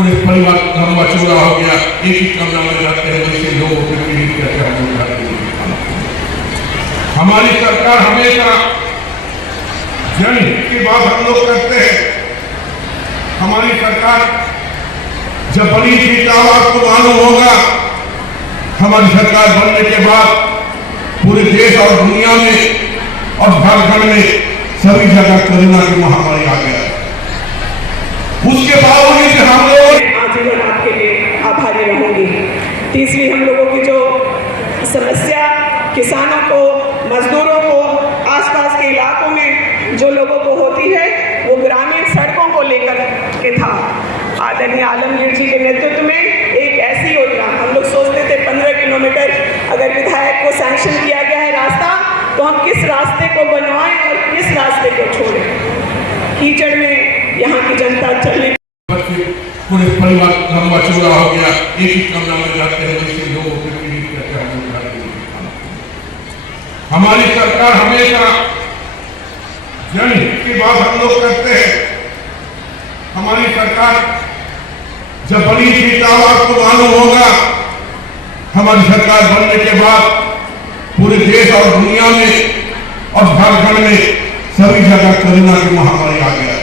पूरे परिवार लंबा चौड़ा हो गया, एक ही कमरा में रहते हैं, जैसे लोगों के पीड़ित कहते हैं हम लोग। हमारी सरकार हमेशा जनहित की बात हम लोग करते हैं। हमारी सरकार जब बड़ी थी तो आपको मालूम होगा, हमारी सरकार बनने के बाद पूरे देश और दुनिया में और झारखंड में सभी जगह कोरोना की महामारी आ गया। उसके बावजूद हम लोग आजीवन आपके लिए आभारी रहूंगी। तीसरी, हम लोगों की जो समस्या किसानों को, मजदूरों को, आसपास के इलाकों में जो लोगों को होती है, वो ग्रामीण सड़कों को लेकर के था। आदरणीय आलमगीर जी के नेतृत्व में एक ऐसी योजना, हम लोग सोचते थे 15 किलोमीटर अगर विधायक को सैंक्शन किया गया है रास्ता, तो हम किस रास्ते को बनवाएं और किस रास्ते को छोड़ें। कीचड़ में यहाँ की जनता चलने, पूरे परिवार लंबा चौड़ा हो गया, एक ही कमरा में रहते हैं, जैसे लोगों के पीड़ित कहते हैं हम लोग। हमारी सरकार हमेशा जनहित की बात हम लोग करते हैं। हमारी सरकार जब बनी थी तो आपको मालूम होगा, हमारी सरकार बनने के बाद पूरे देश और दुनिया में और झारखंड में सभी जगह कोरोना की महामारी आ गया।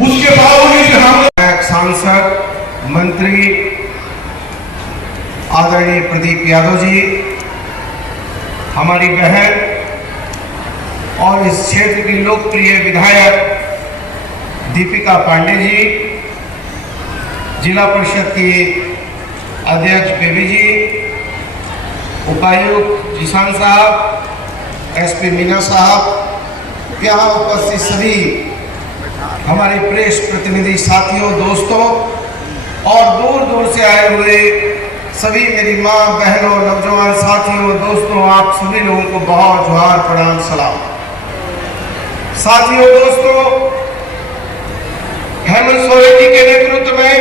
उसके बावजूद हम सांसद मंत्री आदरणीय प्रदीप यादव जी, हमारी बहन और इस क्षेत्र की लोकप्रिय विधायक दीपिका पांडे जी, जिला परिषद की अध्यक्ष बेबी जी, उपायुक्त जिशान साहब, एसपी मीना साहब, यहाँ उपस्थित सभी हमारे प्रेस प्रतिनिधि साथियों, दोस्तों और दूर दूर से आए हुए सभी मेरी माँ, बहनों, नौजवान साथियों, दोस्तों, आप सभी लोगों को बहुत जोहार, प्रणाम, सलाम। साथियों, दोस्तों, हेमंत सोरेन जी के नेतृत्व में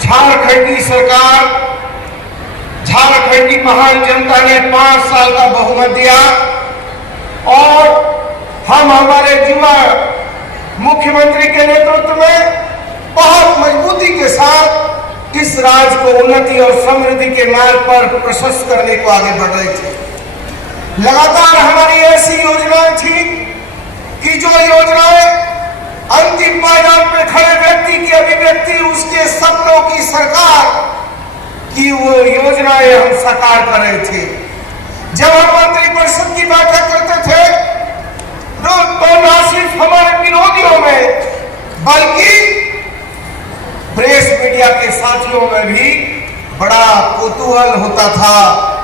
झारखंड की सरकार, झारखंड की महान जनता ने 5 साल का बहुमत दिया और हम हमारे युवा मुख्यमंत्री के नेतृत्व में बहुत मजबूती के साथ इस राज्य को उन्नति और समृद्धि के मार्ग पर प्रशस्त करने को आगे बढ़ रहे थे। लगातार हमारी ऐसी योजनाएं थी कि जो योजनाएं अंतिम पायदान पर खड़े व्यक्ति की अभिव्यक्ति, उसके सपनों की सरकार की वो योजनाएं हम साकार कर रहे थे। जब हम मंत्रिपरिषद की बैठक करते थे तो न सिर्फ हमारे विरोधियों में बल्कि प्रेस मीडिया के साथियों में भी बड़ा कौतूहल होता था,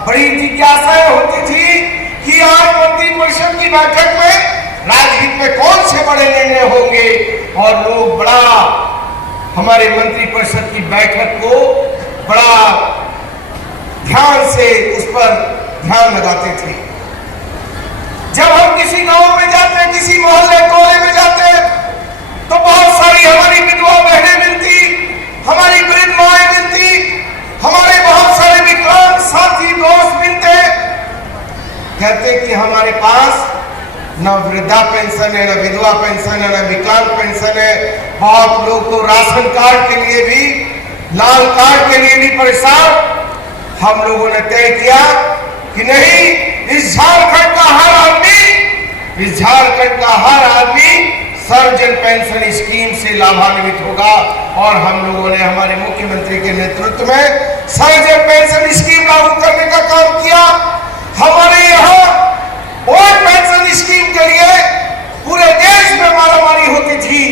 बड़ी जिज्ञासाएं होती थी कि आज मंत्रिपरिषद की बैठक में राजनीति में कौन से बड़े निर्णय होंगे, और लोग बड़ा हमारे मंत्रिपरिषद की बैठक को बड़ा ध्यान से उस पर ध्यान लगाते थे। जब हम किसी गांव में जाते, किसी मोहल्ले टोले में जाते, तो बहुत सारी हमारी विधवा बहनें मिलती, हमारी वृद्ध माएं मिलती, हमारे बहुत सारे विकलांग साथी दोस्त मिलते, कहते कि हमारे पास न वृद्धा पेंशन है, न विधवा पेंशन है, न विकलांग पेंशन है। बहुत लोग तो राशन कार्ड के लिए भी, लाल कार्ड के लिए भी परेशान। हम लोगों ने तय किया कि नहीं, इस झारखंड का हर आदमी सर्वजन पेंशन स्कीम से लाभान्वित होगा, और हम लोगों ने हमारे मुख्यमंत्री के नेतृत्व में सर्वजन पेंशन स्कीम लागू करने का काम किया। हमारे यहाँ ओल्ड पेंशन स्कीम के लिए पूरे देश में मारामारी होती थी,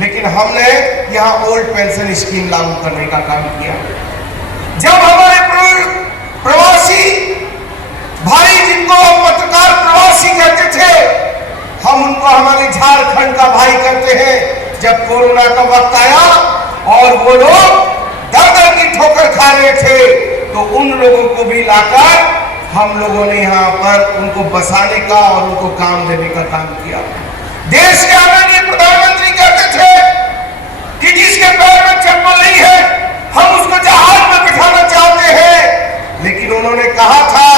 लेकिन हमने यहाँ ओल्ड पेंशन स्कीम लागू करने का काम किया। जब हमारे प्रवासी भाई, जिनको पत्रकार प्रवासी कहते थे, हम उनको हमारे झारखंड का भाई कहते हैं। जब कोरोना का वक्त आया और वो लोग दर की ठोकर खा रहे थे, तो उन लोगों को भी लाकर हम लोगों ने यहाँ पर उनको बसाने का और उनको काम देने का काम किया। देश के आदरणीय प्रधानमंत्री कहते थे कि जिसके पैर में चप्पल नहीं है, हम उसको जहाज में बिठाना चाहते हैं, लेकिन उन्होंने कहा था,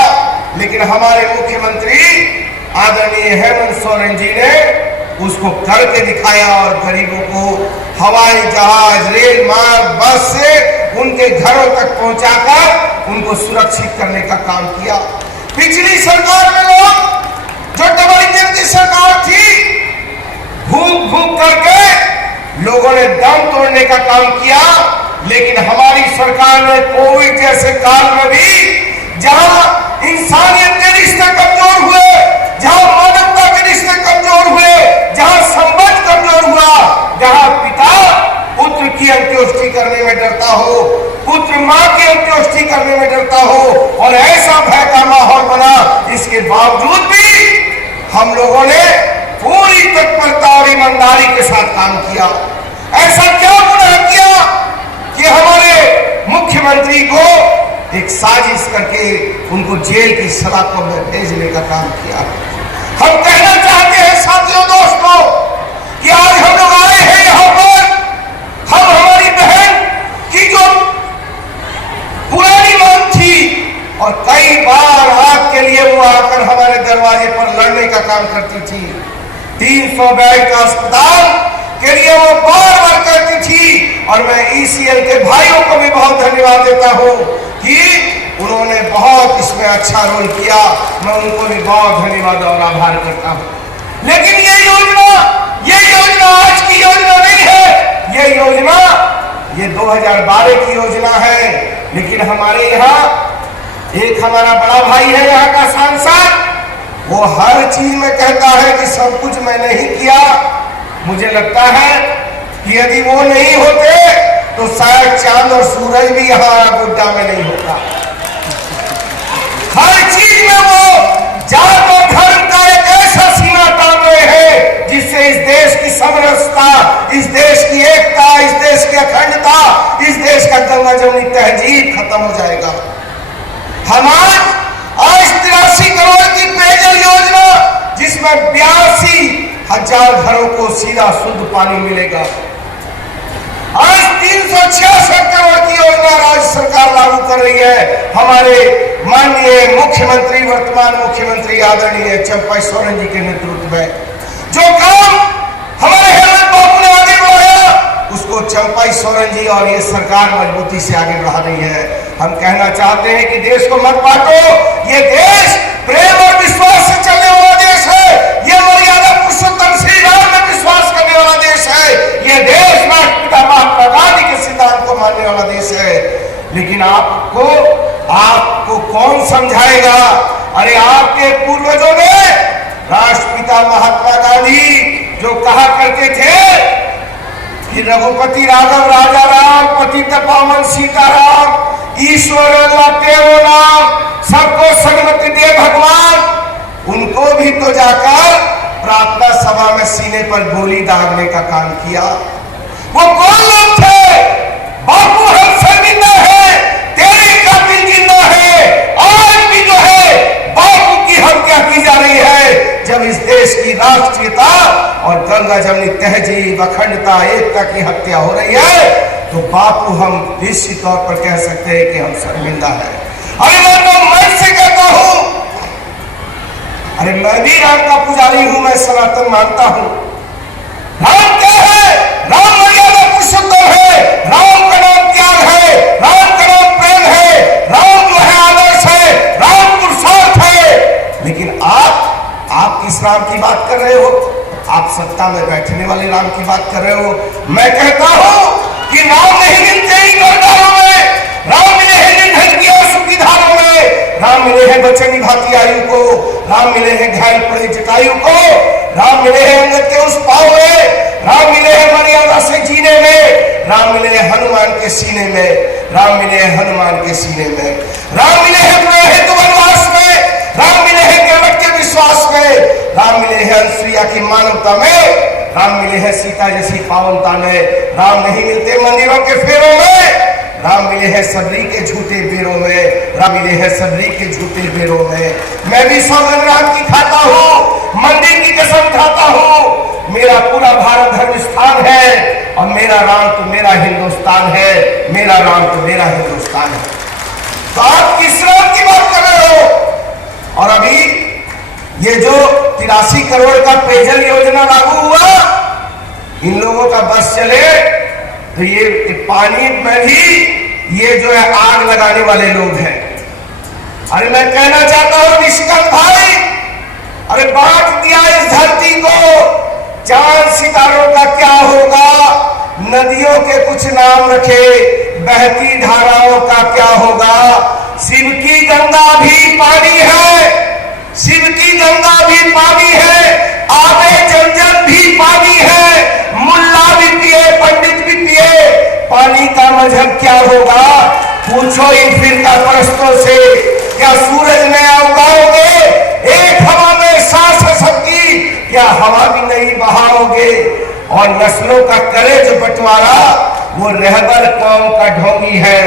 लेकिन हमारे मुख्यमंत्री आदरणीय हेमंत सोरेन जी ने उसको करके दिखाया और गरीबों को हवाई जहाज, रेल मार्ग, बस से उनके घरों तक पहुंचाकर उनको सुरक्षित करने का काम किया। पिछली सरकार में लोग, जो डबल इंजन की सरकार थी, भूख भूख करके लोगों ने दम तोड़ने का काम किया। लेकिन हमारी सरकार ने कोविड जैसे काल में भी, जहां इंसानियत के रिश्ते कमजोर हुए, जहां मानवता के रिश्ते कमजोर हुए, जहां संबंध कमजोर हुआ, जहां पिता पुत्र की अंत्योष्टि करने में डरता हो, पुत्र मां की अंत्योष्टि करने में डरता हो, और ऐसा भय का माहौल बना, इसके बावजूद भी हम लोगों ने पूरी तत्परता और ईमानदारी के साथ काम किया। ऐसा क्या गुनाह किया कि हमारे मुख्यमंत्री को एक साजिश करके उनको जेल की सलाखों में भेजने का काम किया। हम कहना चाहते हैं साथियों, दोस्तों, कि आज हम लोग आए हैं यहां पर, हम हमारी बहन की जो पुरानी मांग थी, और कई बार आपके लिए वो आकर हमारे दरवाजे पर लड़ने का काम करती थी। 300 बेड का अस्पताल के लिए वो बार बार करती थी, और मैं ईसीएल के भाइयों को भी बहुत धन्यवाद देता हूं कि उन्होंने बहुत इसमें अच्छा रोल किया। मैं उनको भी बहुत धन्यवाद और आभार करता हूं। लेकिन ये योजना आज की योजना नहीं है, ये 2012 की योजना है। लेकिन हमारे यहाँ एक हमारा बड़ा भाई है यहाँ का सांसद, वो हर चीज में कहता है कि सब कुछ मैंने ही किया। मुझे लगता है कि यदि वो नहीं होते तो शायद चांद और सूरज भी यहाँ गुड्डा में नहीं होता। हर चीज में वो जात और धर्म का एक ऐसा सीमा तान रहे हैं जिससे इस देश की समरसता, इस देश की एकता, इस देश की अखंडता, इस देश का गंगा जमुनी तहजीब खत्म हो जाएगा। हम आज 83 करोड़ की पेयजल योजना, जिसमें 82,000 घरों को सीधा शुद्ध पानी मिलेगा। आज 366 करोड़ की योजना राज्य सरकार लागू कर रही है। हमारे माननीय मुख्यमंत्री, वर्तमान मुख्यमंत्री आदरणीय चंपा सोरेन जी के नेतृत्व में जो काम हमारे हेमंत बाबू ने आगे बढ़ाया, उसको चंपा सोरेन जी और ये सरकार मजबूती से आगे बढ़ा रही है। हम कहना चाहते हैं कि देश को मत बांटो, ये देश प्रेम और विश्वास से चलने वाला देश है। ये मर्यादा पुरुषोत्तम श्री राम में विश्वास करने वाला देश है। ये देश राष्ट्रपिता महात्मा गांधी के सिद्धांत को मानने वाला देश है। लेकिन आपको कौन समझाएगा? अरे आपके पूर्वजों ने, राष्ट्रपिता महात्मा गांधी जो कहा करते थे कि रघुपति राघव राजा राम, पतित पावन सीताराम, ईश्वर तेरो नाम, सबको सन्मति दे भगवान, उनको भी तो जाकर प्रार्थना सभा में सीने पर गोली दागने का काम किया। वो कौन लोग थे? बापू हम शर्मिंदा है, तेरे कातिल जिंदा है। आज भी जो है बापू की हत्या की जा रही है। जब इस देश की राष्ट्रीयता और गंगा जमुनी तहजीब, अखंडता, एकता की हत्या हो रही है, तो बापू हम निश्चित तौर पर कह सकते हैं कि हम शर्मिंदा है। अरे मैं तो मन से कहता हूं, अरे मैं भी राम का पुजारी हूं, मैं सनातन मानता हूं। राम क्या है? राम मर्यादा पुरुषोत्तम है, राम का नाम त्याग है, राम का नाम प्रेम है, राम जो है आदर्श है, राम पुरुषार्थ है। लेकिन आप किस राम की बात कर रहे हो? आप सत्ता में बैठने वाले राम की बात कर रहे हो। मैं कहता हूं कि राम नहीं मिलते ही गरदारों में, राम मिले हैं निधन की आंसू की धारों में, राम मिले हैं बच्चे निभाती आयु को, राम मिले हैं घायल पड़े जटायु को, राम मिले हैं अंगद के उस पांव में, राम मिले हैं मर्यादा से जीने में, राम मिले हैं हनुमान के सीने में, राम मिले हैं हनुमान के सीने में, राम मिले हैं प्रहित वनवास में, राम मिले हैं केवट के विश्वास में, राम मिले हैं अनुसुईया की मानवता में, राम मिले हैं सीता जैसी पावनता में। राम नहीं मिलते मंदिरों के फेरों में, राम मिले हैं सबरी के झूठे बेरों में, राम मिले हैं सबरी के झूठे बेरों में। मैं भी सौगंध राम की खाता हूँ, मंदिर की कसम खाता हूँ। मेरा पूरा भारत धर्म स्थान है, और मेरा राम तो मेरा हिंदुस्तान है, मेरा राम तो मेरा हिंदुस्तान है। तो आप किस राम की बात कर रहे हो? और अभी ये जो 83 करोड़ का पेयजल योजना लागू हुआ, इन लोगों का बस चले तो ये पानी में भी ये जो है आग लगाने वाले लोग हैं। अरे मैं कहना चाहता हूं निष्कल भाई, अरे बांट दिया इस धरती को, चांद सितारों का क्या होगा, नदियों के कुछ नाम रखे, बहती धाराओं का क्या होगा। शिव की गंगा भी पानी है, शिव की गंगा भी पानी है, आबे जमजम भी पानी है, मुल्ला भी पिए पंडित भी पिए, पानी का मजहब क्या होगा। पूछो इन फिरका परस्तों से, क्या सूरज नया उगाओगे, एक हवा में सांस सबकी, क्या हवा भी नहीं बहाओगे। और नस्लों का करे जो बंटवारा, वो रहबर कौम का ढोंगी है।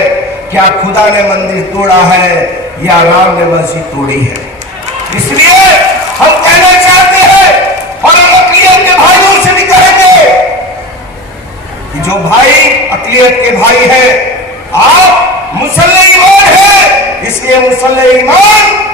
क्या खुदा ने मंदिर तोड़ा है या राम ने मस्जिद तोड़ी है। इसलिए हम कहना चाहते हैं और हम अकलियत के भाइयों से भी कहेंगे कि जो भाई अकलियत के भाई हैं, आप मुसल्ले ईमान हैं, इसलिए मुसल्ले ईमान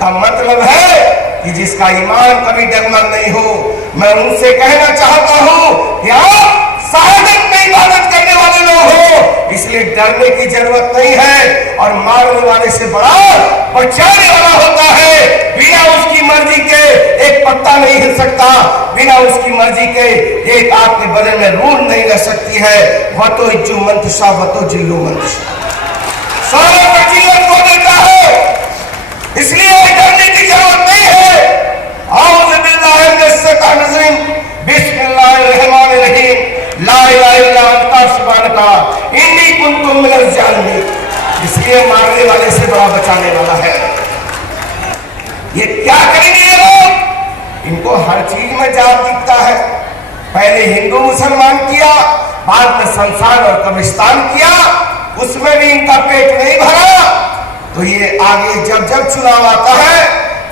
का मतलब है कि जिसका ईमान कभी डगमग नहीं हो। मैं उनसे कहना चाहता हूं कि आप शहादत में इबादत करने वाले लोग हो, इसलिए डरने की जरूरत नहीं है। और मारने वाले से बड़ा बचाने वाला होता है। बिना उसकी मर्जी के एक पत्ता नहीं हिल सकता, बिना उसकी मर्जी के एक आपके बदन में रूह नहीं रह सकती है। वह तो इज्जू मंतशा, वह तो जिल्लू मंतशा, सारा फजीलत को देता है, इसलिए डरने की जरूरत नहीं है। औज़ु बिल्लाहि मिनश शैतानिर रजीम, बिस्मिल्लाहिर्रहमानिर रहीम, ला इलाहा इल्ला अंता सुब्हानका इन्नी कुन्तु मिनज़ जालिमीन। इसलिए मारने वाले से बड़ा बचाने वाला है। ये क्या करेंगे ये लोग, इनको हर चीज में जात दिखता है। पहले हिंदू मुसलमान किया, बाद में शमशान और कब्रिस्तान किया, उसमें भी इनका पेट नहीं भरा। तो ये आगे जब जब चुनाव आता है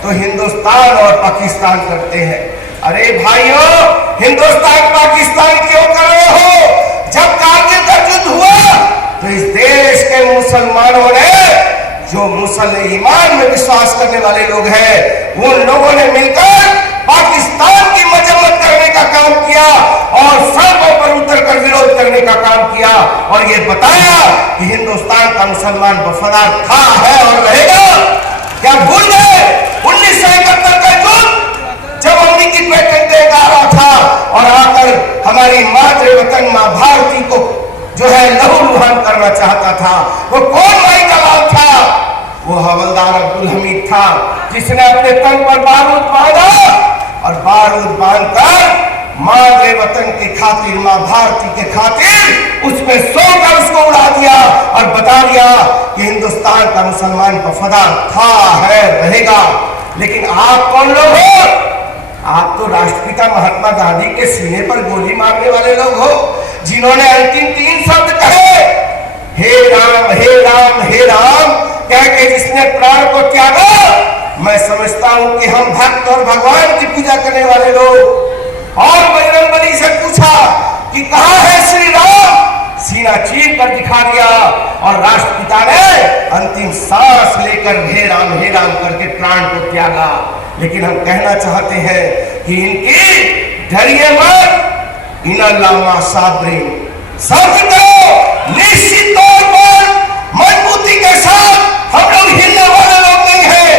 तो हिंदुस्तान और पाकिस्तान करते हैं। अरे भाइयों, हिंदुस्तान पाकिस्तान क्यों कर रहे हो। जब कारगिल का युद्ध हुआ तो इस देश के मुसलमानों ने, जो मुसल्ले ईमान में विश्वास करने वाले लोग हैं, उन लोगों ने मिलकर पाकिस्तान की मजम्मत करने का काम किया और सड़कों पर उतरकर विरोध करने का काम किया और ये बताया कि हिंदुस्तान का मुसलमान वफादार था, है और रहेगा। क्या भूल गए 1971 का युद्ध, जब अमेरिकी पेटेंट देगा रहा था और आकर हमारी मातृ वतन मां भारती को जो है लहूलुहान करना चाहता था। वो कौन भाई दलाल था, वो हवलदार अब्दुल हमीद था, जिसने अपने तन पर बारूद बांधा और बारूद बांधकर मातृ वतन की खातिर, मां भारती के खातिर उसमें सोकर उसको उड़ा दिया और बता दिया कि हिंदुस्तान का मुसलमान वफादार था, है, रहेगा। लेकिन आप कौन लोग हो? आप तो राष्ट्रपिता महात्मा गांधी के सीने पर गोली मारने वाले लोग हो, जिन्होंने अंतिम 3 शब्द कहे, हे राम हे राम हे राम, कह के जिसने प्राण को त्यागा। मैं समझता हूं कि हम भक्त और भगवान की पूजा करने वाले लोग। और बजरंगबली से पूछा कि कहां है श्री राम, सीना चीर कर दिखा दिया और राष्ट्रपिता ने अंतिम सांस लेकर हे राम करके प्राण को त्यागा। लेकिन हम कहना चाहते हैं कि इनकी डरिए मत, इनल्लाह साबरीन, सब्र करो, निश्चित तौर पर मजबूती के साथ। हम लोग हिलने वाले लोग नहीं है,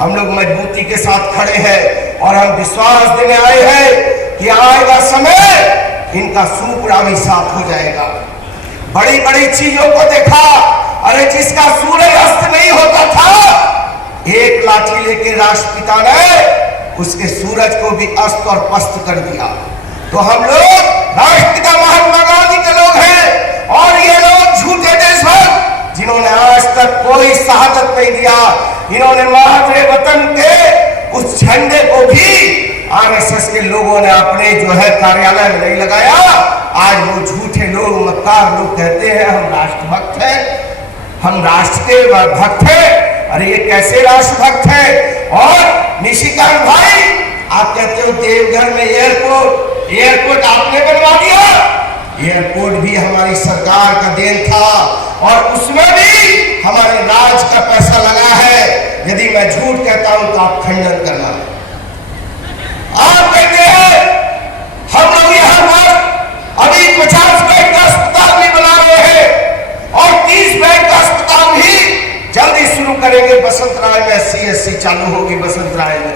हम लोग मजबूती के साथ खड़े हैं और हम विश्वास देने आए हैं कि आएगा समय इनका सूपड़ा भी साफ हो जाएगा। बड़ी बड़ी चीजों को देखा, अरे जिसका सूरज अस्त नहीं होता था, एक लाठी लेके राष्ट्रपिता ने उसके सूरज को भी अस्त और पस्त कर दिया। तो हम लोग राष्ट्रपिता महात्मा गांधी के लोग हैं और ये लोग झूठे देशभक्त जिन्होंने आज तक कोई शहादत नहीं दिया। इन्होंने मातृ वतन के उस झंडे को भी आरएसएस के लोगों ने अपने जो है कार्यालय में नहीं लगाया। आज वो झूठे लोग, मक्कार लोग कहते हैं हम राष्ट्रभक्त हैं, हम राष्ट्र के भक्त हैं। अरे ये कैसे राष्ट्रभक्त है। और निशिकांत भाई, आप कहते हो देवघर में एयरपोर्ट आपने बनवा दिया। एयरपोर्ट भी हमारी सरकार का देन था और उसमें भी हमारे राज का पैसा लगा है। यदि मैं झूठ कहता हूं तो आप खंडन करना। आप कहते हैं हम SC चालू होगी बसंत राय में।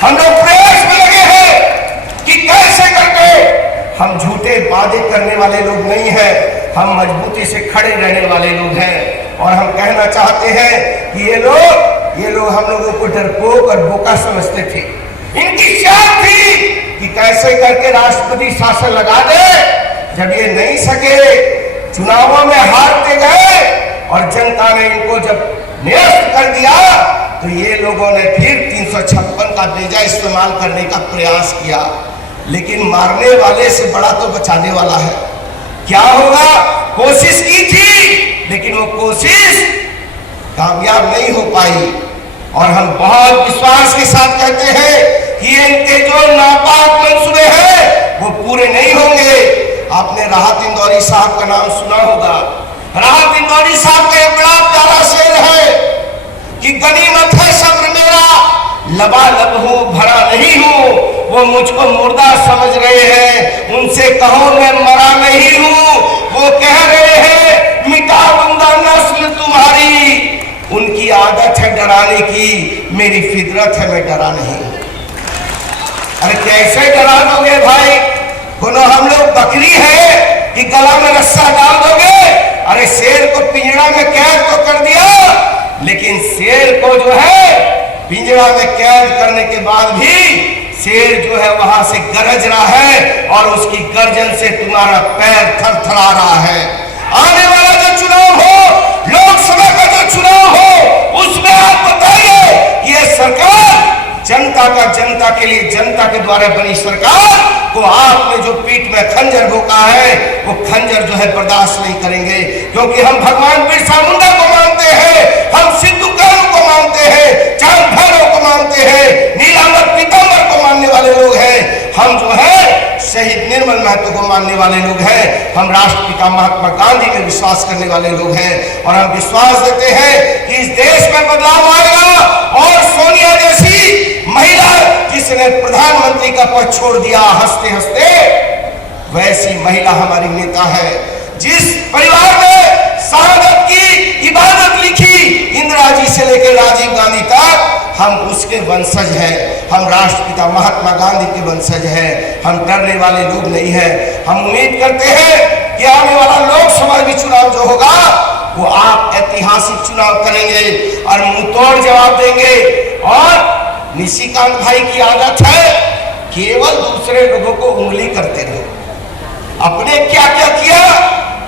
हम लोग प्रयास में लगे हैं कि कैसे करके, हम झूठे वादे करने वाले लोग नहीं हैं, हम मजबूती से खड़े रहने वाले लोग हैं। और हम कहना चाहते हैं कि ये लोग हम लोगों को डरपोक और बोका समझते थे। इनकी चाल थी कि कैसे करके राष्ट्रपति शासन लगा दे। जब ये नहीं सके, चुनावों में हारते गए और जनता ने इनको जब निरस्त कर दिया, तो ये लोगों ने फिर 356 का बेजा इस्तेमाल करने का प्रयास किया। लेकिन मारने वाले से बड़ा तो बचाने वाला है। क्या होगा, कोशिश की थी लेकिन वो कोशिश कामयाब नहीं हो पाई। और हम बहुत विश्वास के साथ कहते हैं कि इनके जो नापाक मंसूबे हैं वो पूरे नहीं होंगे। आपने राहत इंदौरी साहब का नाम सुना होगा। राहत इंदौरी साहब का एक बड़ा प्यारा शेर है कि गनीमत है सब्र मेरा, लबालब हूं भरा नहीं हूं। वो मुझको मुर्दा समझ रहे हैं, उनसे कहो मैं मरा नहीं हूं। वो कह रहे हैं मिटा दूंगा नस्ल तुम्हारी, उनकी आदत है डराने की, मेरी फितरत है मैं डरा नहीं। अरे कैसे डरा दोगे भाई? कोनो हम लोग बकरी है कि गला में रस्सा डाल दोगे? अरे शेर को पिंजरा में कैद तो कर दिया, लेकिन शेर को जो है पिंजरा में कैद करने के बाद भी शेर जो है वहां से गरज रहा है और उसकी गर्जन से तुम्हारा पैर थरथरा रहा है। आने वाला जो चुनाव हो, लोकसभा का जो चुनाव हो, उसमें आप बताइए ये सरकार जनता के लिए, जनता के द्वारा बनी सरकार को आपने जो पीठ में खंजर भोंका है, वो खंजर जो है बर्दाश्त नहीं करेंगे। क्योंकि हम भगवान बिरसा मुंडा को मानते हैं, हम सिद्धू कानू को मानते हैं, चांद भैरव को मानते हैं, नीलांबर पीतांबर को मानने वाले लोग हैं। हम जो है शहीद निर्मल महतो को मानने वाले लोग हैं। हम राष्ट्रपिता महात्मा गांधी में विश्वास करने वाले लोग हैं। और हम विश्वास देते हैं कि इस देश में बदलाव आएगा और सोनिया जैसी महिला जिसने प्रधानमंत्री का पद छोड़ दिया हंसते हंसते, वैसी महिला हमारी नेता है। जिस परिवार में शहादत की इबादत लिखी इंदिरा जी से लेकर राजीव गांधी तक, हम उसके वंशज हैं। हम राष्ट्रपिता महात्मा गांधी के वंशज हैं। हम डरने वाले लोग नहीं हैं। हम उम्मीद करते हैं कि आने वाला लोकसभा भी चुनाव जो होगा वो आप ऐतिहासिक चुनाव करेंगे और मुंहतोड़ जवाब देंगे। और निशिकांत भाई की आदत है केवल दूसरे लोगों को उंगली करते रहे, अपने क्या क्या किया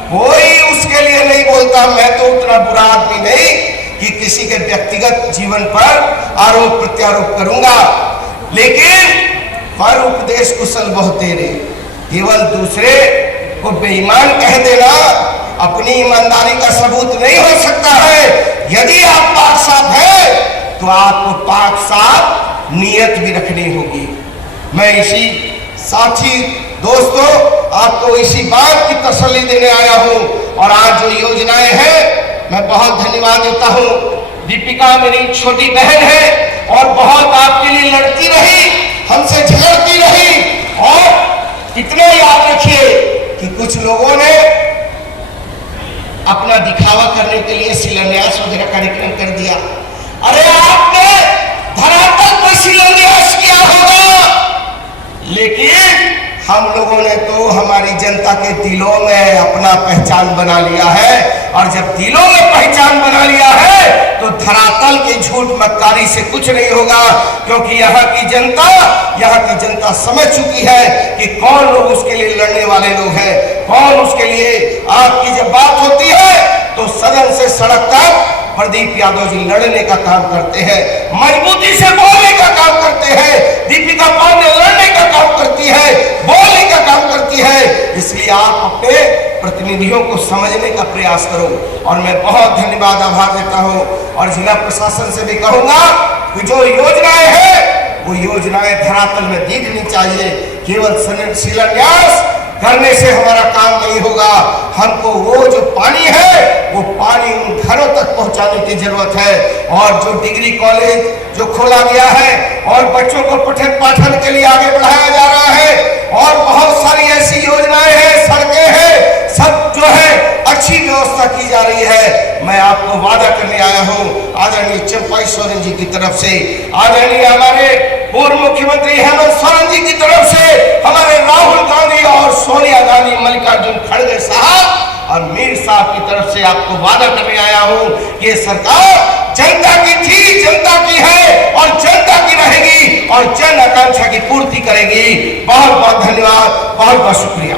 कोई उसके लिए नहीं बोलता। मैं तो उतना बुरा आदमी नहीं कि किसी के व्यक्तिगत जीवन पर आरोप प्रत्यारोप करूंगा, लेकिन पर उपदेश कुशल बहुत तेरे, केवल दूसरे को बेईमान कह देना अपनी ईमानदारी का सबूत नहीं हो सकता है। यदि आप पाक साफ है तो आपको पाक साफ नियत भी रखनी होगी। मैं इसी साथी दोस्तों आपको इसी बात की तसल्ली देने आया हूं। और आज जो योजनाएं हैं मैं बहुत धन्यवाद देता हूं। दीपिका मेरी छोटी बहन है और बहुत आपके लिए लड़ती रही, हमसे झगड़ती रही। और इतना याद रखिए कि कुछ लोगों ने अपना दिखावा करने के लिए शिलान्यास वगैरह कार्यक्रम कर दिया। अरे आपने धरातल पर शिलान्यास किया होगा, लेकिन हम लोगों ने तो हमारी जनता के दिलों में अपना पहचान बना लिया है। और जब दिलों में पहचान बना लिया है तो धरातल की झूठ मक्कारी से कुछ नहीं होगा। क्योंकि यहाँ की जनता समझ चुकी है कि कौन लोग उसके लिए लड़ने वाले लोग हैं, कौन उसके लिए। आपकी जब बात होती है तो सदन से सड़क तक प्रदीप यादव जी लड़ने का काम करते हैं, मजबूती से बोलने का काम करते हैं। दीपिका पांडे लड़ने का काम करती है, बोलने का काम करती है। इसलिए आप अपने प्रतिनिधियों को समझने का प्रयास करो। और मैं बहुत धन्यवाद आभार देता हूं। और जिला प्रशासन से भी कहूंगा कि जो योजनाएं हैं वो योजनाएं धरातल में दिखनी चाहिए। केवल शिलान्यास करने से हमारा काम नहीं होगा। हमको वो जो पानी है वो पानी उन घरों तक पहुंचाने की जरूरत है। और जो डिग्री कॉलेज जो खोला गया है और बच्चों को पठन पाठन के लिए आगे बढ़ाया जा रहा है, और बहुत सारी ऐसी योजनाएं हैं, सड़कें हैं, सब जो है अच्छी व्यवस्था की जा रही है। मैं आपको वादा करने आया हूं आदरणीय चंपाई सोरेन जी की तरफ से, आदरणीय हमारे पूर्व मुख्यमंत्री हेमंत सोरेन जी की तरफ से, हमारे राहुल गांधी और सोनिया गांधी, मल्लिकार्जुन खड़गे साहब और मीर साहब की तरफ से आपको वादा करने आया हूं कि ये सरकार जनता की थी, जनता की है और जनता की रहेगी और जन आकांक्षा की पूर्ति करेगी। बहुत बहुत धन्यवाद, बहुत बहुत शुक्रिया।